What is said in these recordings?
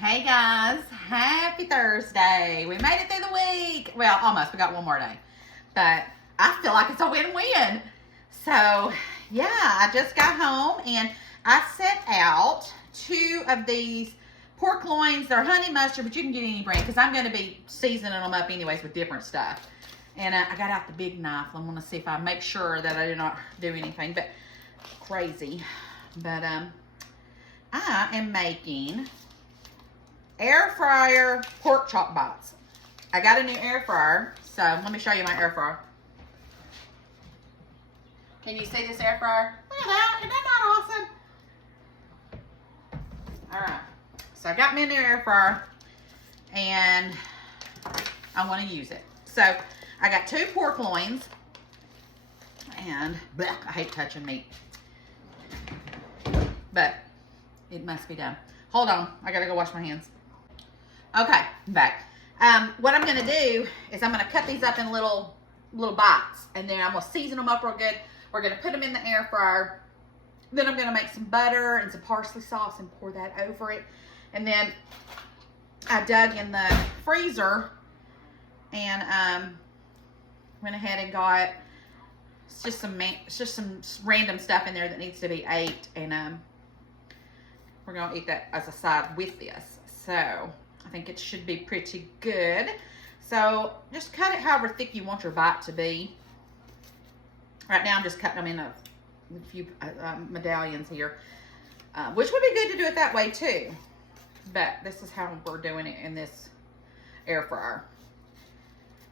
Hey guys, happy Thursday. We made it through the week. Well, almost. We got one more day. But I feel like it's a win-win. So, yeah, I just got home and I set out 2 of these pork loins. They're honey mustard, but you can get any brand because I'm going to be seasoning them up anyways with different stuff. And I got out the big knife. I'm going to see if I make sure that I do not do anything but crazy. But I am making air fryer pork chop bites. I got a new air fryer, so let me show you my air fryer. Can you see this air fryer? Look at that, isn't that awesome? All right, so I got me a new air fryer, and I want to use it. So I got 2 pork loins, and bleh, I hate touching meat, but it must be done. Hold on, I gotta go wash my hands. Okay, I'm back. What I'm gonna do is I'm gonna cut these up in little bites, and then I'm gonna season them up real good. We're gonna put them in the air fryer. Then I'm gonna make some butter and some parsley sauce and pour that over it. And then I dug in the freezer and went ahead and got it's just some random stuff in there that needs to be ate, and we're gonna eat that as a side with this. So I think it should be pretty good. So just cut it however thick you want your bite to be. Right now I'm just cutting them in a few medallions here, which would be good to do it that way too. But this is how we're doing it in this air fryer.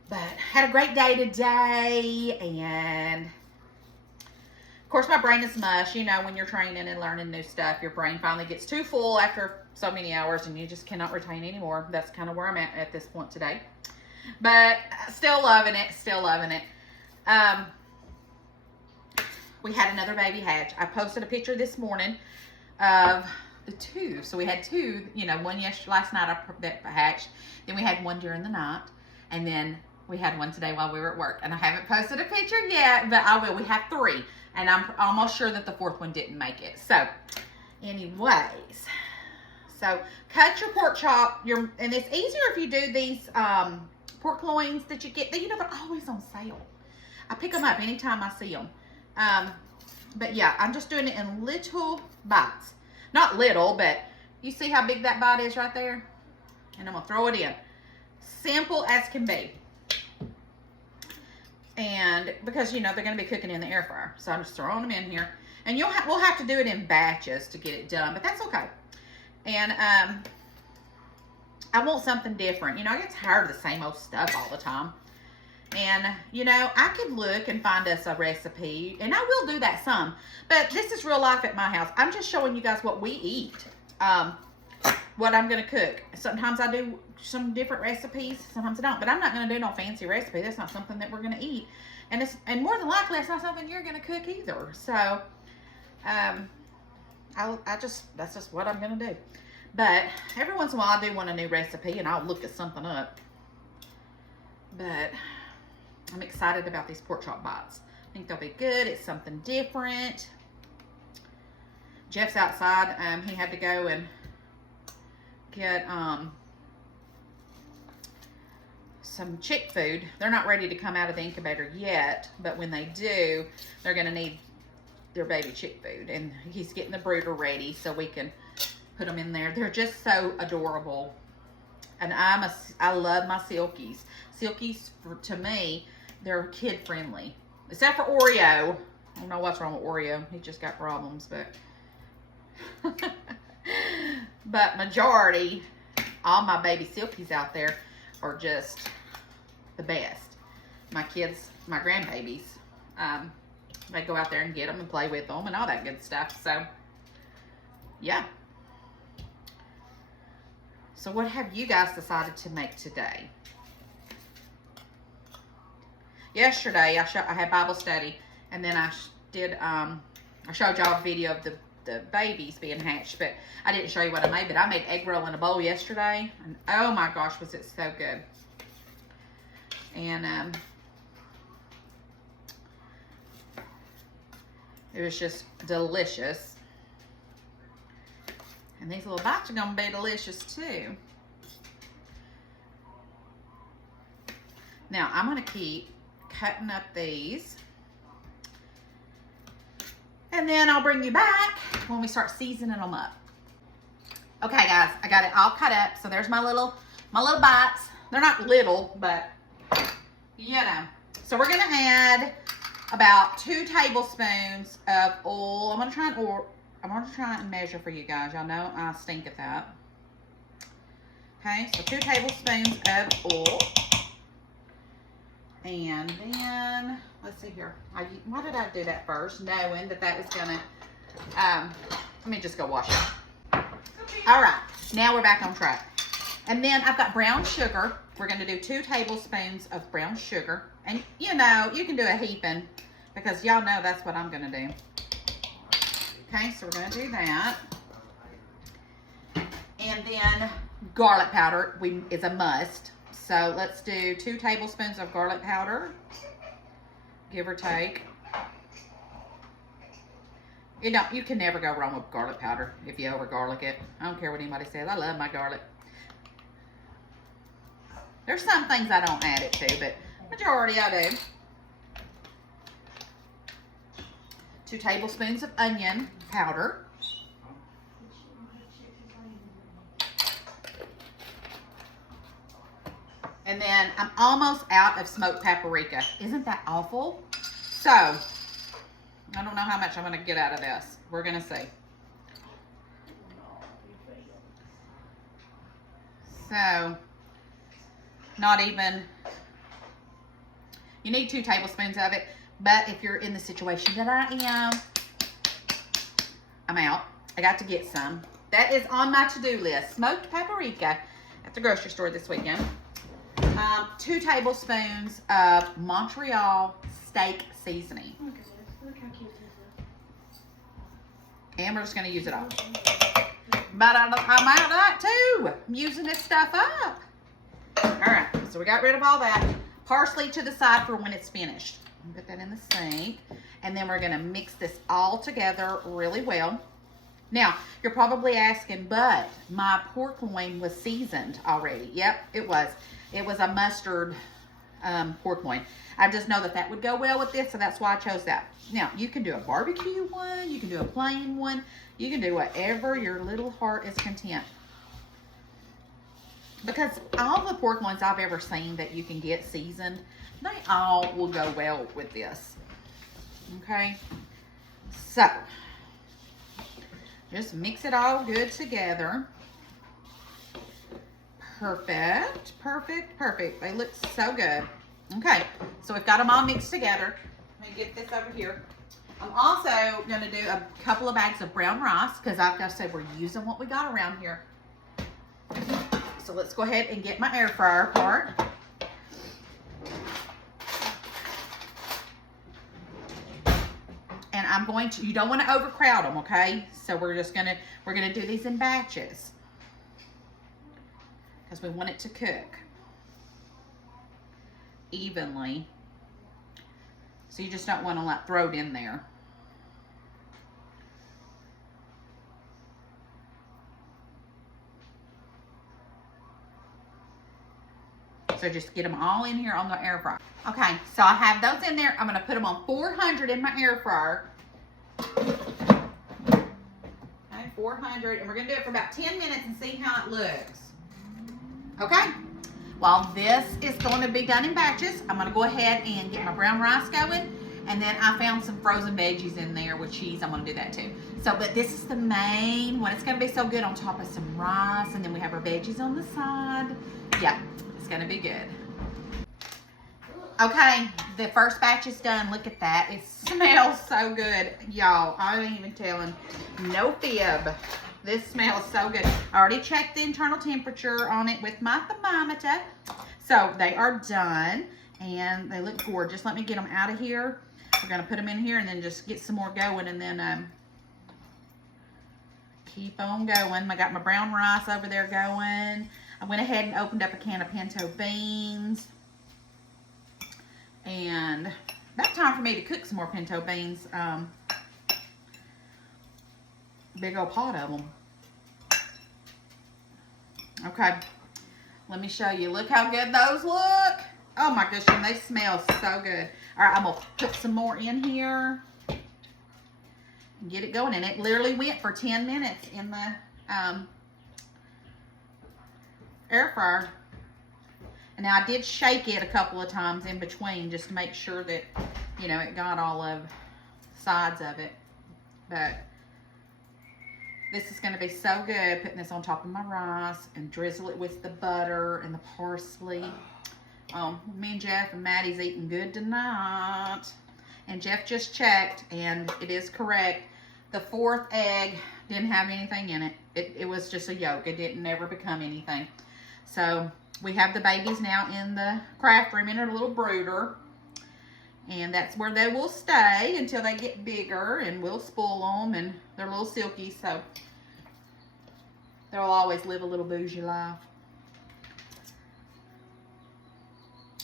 But had a great day today, and of course my brain is mush. You know, when you're training and learning new stuff, your brain finally gets too full after so many hours and you just cannot retain anymore. That's kind of where I'm at this point today. But still loving it, we had another baby hatch. I posted a picture this morning of the 2. So we had 2, you know, one last night that hatched. Then we had one during the night. And then we had one today while we were at work. And I haven't posted a picture yet, but I will. We have 3. And I'm almost sure that the 4th one didn't make it. So, anyways. So, cut your pork chop. And it's easier if you do these pork loins that you get. You know, they're always on sale. I pick them up anytime I see them. But yeah, I'm just doing it in little bites. Not little, but you see how big that bite is right there? And I'm going to throw it in. Simple as can be. And because, you know, they're going to be cooking in the air fryer. So I'm just throwing them in here. And we'll have to do it in batches to get it done. But that's okay. And I want something different. You know, I get tired of the same old stuff all the time. And, you know, I could look and find us a recipe. And I will do that some. But this is real life at my house. I'm just showing you guys what we eat. What I'm going to cook. Sometimes I do some different recipes. Sometimes I don't. But I'm not going to do no fancy recipe. That's not something that we're going to eat. And more than likely, it's not something you're going to cook either. So, that's just what I'm going to do. But every once in a while, I do want a new recipe. And I'll look at something up. But I'm excited about these pork chop bites. I think they'll be good. It's something different. Jeff's outside. He had to go and get some chick food. They're not ready to come out of the incubator yet, but when they do, they're going to need their baby chick food. And he's getting the brooder ready so we can put them in there. They're just so adorable. And I love my Silkies. Silkies, to me, they're kid friendly. Except for Oreo. I don't know what's wrong with Oreo. He just got problems, but but majority, all my baby Silkies out there are just the best. My kids, my grandbabies, they go out there and get them and play with them and all that good stuff. So, yeah. So what have you guys decided to make today? Yesterday, I had Bible study, and then I showed y'all a video of the babies being hatched, but I didn't show you what I made, but I made egg roll in a bowl yesterday, and oh my gosh, was it so good. And it was just delicious. And these little bites are gonna be delicious too. Now I'm gonna keep cutting up these. And then I'll bring you back when we start seasoning them up. Okay guys, I got it all cut up. So there's my little bites. They're not little, but you know. So we're gonna add about 2 tablespoons of oil. I'm gonna try and measure for you guys. Y'all know I stink at that. Okay, so 2 tablespoons of oil. And then, let's see here. Why did I do that first? Knowing that was gonna, let me just go wash it. All right, now we're back on track. And then I've got brown sugar. We're gonna do 2 tablespoons of brown sugar. And you know, you can do a heaping because y'all know that's what I'm gonna do. Okay, so we're gonna do that. And then garlic powder is a must. So let's do 2 tablespoons of garlic powder, give or take. You can never go wrong with garlic powder if you over garlic it. I don't care what anybody says. I love my garlic. There's some things I don't add it to, but majority I do. 2 tablespoons of onion powder. And then I'm almost out of smoked paprika. Isn't that awful? So, I don't know how much I'm gonna get out of this. We're gonna see. So, not even, you need 2 tablespoons of it, but if you're in the situation that I am, I'm out. I got to get some. That is on my to-do list. Smoked paprika at the grocery store this weekend. 2 tablespoons of Montreal steak seasoning. Look how cute this is. And we're just going to use it all. But I'm out of that too. I'm using this stuff up. Alright, so we got rid of all that. Parsley to the side for when it's finished. Put that in the sink. And then we're going to mix this all together really well. Now, you're probably asking, but my pork loin was seasoned already. Yep, it was. It was a mustard pork loin. I just know that would go well with this, so that's why I chose that. Now, you can do a barbecue one. You can do a plain one. You can do whatever your little heart is content. Because all the pork loins I've ever seen that you can get seasoned, they all will go well with this. Okay? So, just mix it all good together. Perfect, perfect, perfect. They look so good. Okay, so we've got them all mixed together. Let me get this over here. I'm also going to do a couple of bags of brown rice because I've got to say we're using what we got around here. So let's go ahead and get my air fryer apart. And I'm going to, you don't want to overcrowd them, okay? So we're going to do these in batches. Because we want it to cook evenly. So you just don't want to like throw it in there. So just get them all in here on the air fryer. Okay, so I have those in there. I'm going to put them on 400 in my air fryer. Okay, 400. And we're going to do it for about 10 minutes and see how it looks. Okay, while this is going to be done in batches, I'm going to go ahead and get my brown rice going. And then I found some frozen veggies in there with cheese. I'm going to do that too. So, but this is the main one. It's going to be so good on top of some rice. And then we have our veggies on the side. Yeah, it's going to be good. Okay, the first batch is done. Look at that. It smells so good. Y'all, I ain't even telling. No fib. This smells so good. I already checked the internal temperature on it with my thermometer. So they are done and they look gorgeous. Let me get them out of here. We're going to put them in here and then just get some more going and then keep on going. I got my brown rice over there going. I went ahead and opened up a can of pinto beans. And about time for me to cook some more pinto beans. Big old pot of them. Okay, let me show you. Look how good those look. Oh my gosh, and they smell so good. All right, I'm gonna put some more in here and get it going. And it literally went for 10 minutes in the air fryer. And now I did shake it a couple of times in between just to make sure that, you know, it got all of the sides of it. But this is going to be so good, putting this on top of my rice and drizzle it with the butter and the parsley. Me and Jeff and Maddie's eating good tonight. And Jeff just checked, and it is correct. The 4th egg didn't have anything in it. It was just a yolk. It didn't ever become anything. So we have the babies now in the craft room in a little brooder. And that's where they will stay until they get bigger, and we'll spoil them, and they're a little silky, so they'll always live a little bougie life.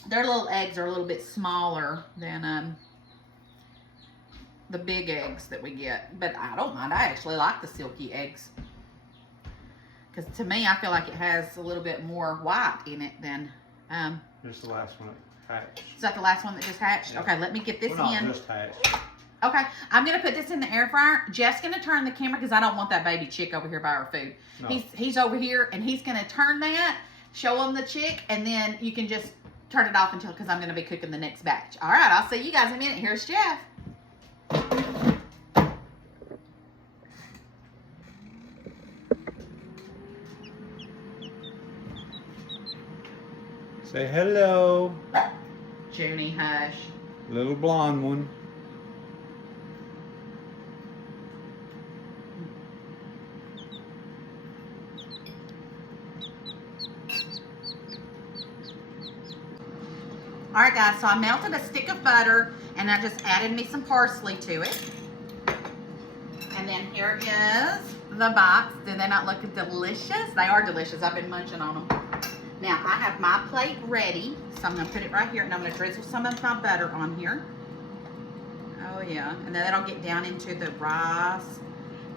Their little eggs are a little bit smaller than the big eggs that we get, but I don't mind. I actually like the silky eggs, because to me, I feel like it has a little bit more white in it than Here's the last one that hatched. is that the last one that just hatched? Yeah. Okay, let me get this Well, not in. just hatched. Okay, I'm gonna put this in the air fryer. Jeff's gonna turn the camera because I don't want that baby chick over here by our food. No. He's over here, and he's gonna turn that, show him the chick, and then you can just turn it off until, because I'm gonna be cooking the next batch. All right, I'll see you guys in a minute. Here's Jeff. Say hello. Junie, hush. Little blonde one. All right, guys, so I melted a stick of butter, and I just added me some parsley to it. And then here is the box. Do they not look delicious? They are delicious. I've been munching on them. Now, I have my plate ready, so I'm going to put it right here, and I'm going to drizzle some of my butter on here. Oh, yeah. And then that'll get down into the rice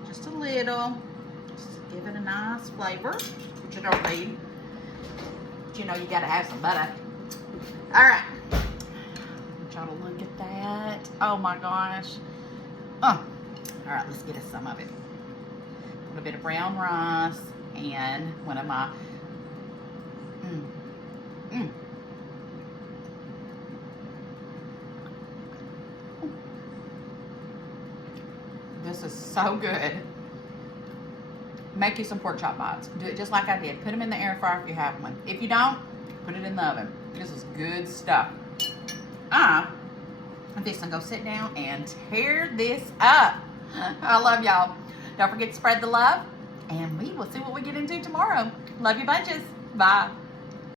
just a little. Just to give it a nice flavor, which you don't need. But you know you got to have some butter. All right. Try to look at that. Oh, my gosh. Oh. All right, let's get us some of it. A little bit of brown rice and one of my This is so good. Make you some pork chop bites. Do it just like I did. Put them in the air fryer if you have one. If you don't, put it in the oven. This is good stuff. I'm fixing to go sit down and tear this up. I love y'all. Don't forget to spread the love, and we will see what we get into tomorrow. Love you bunches. Bye.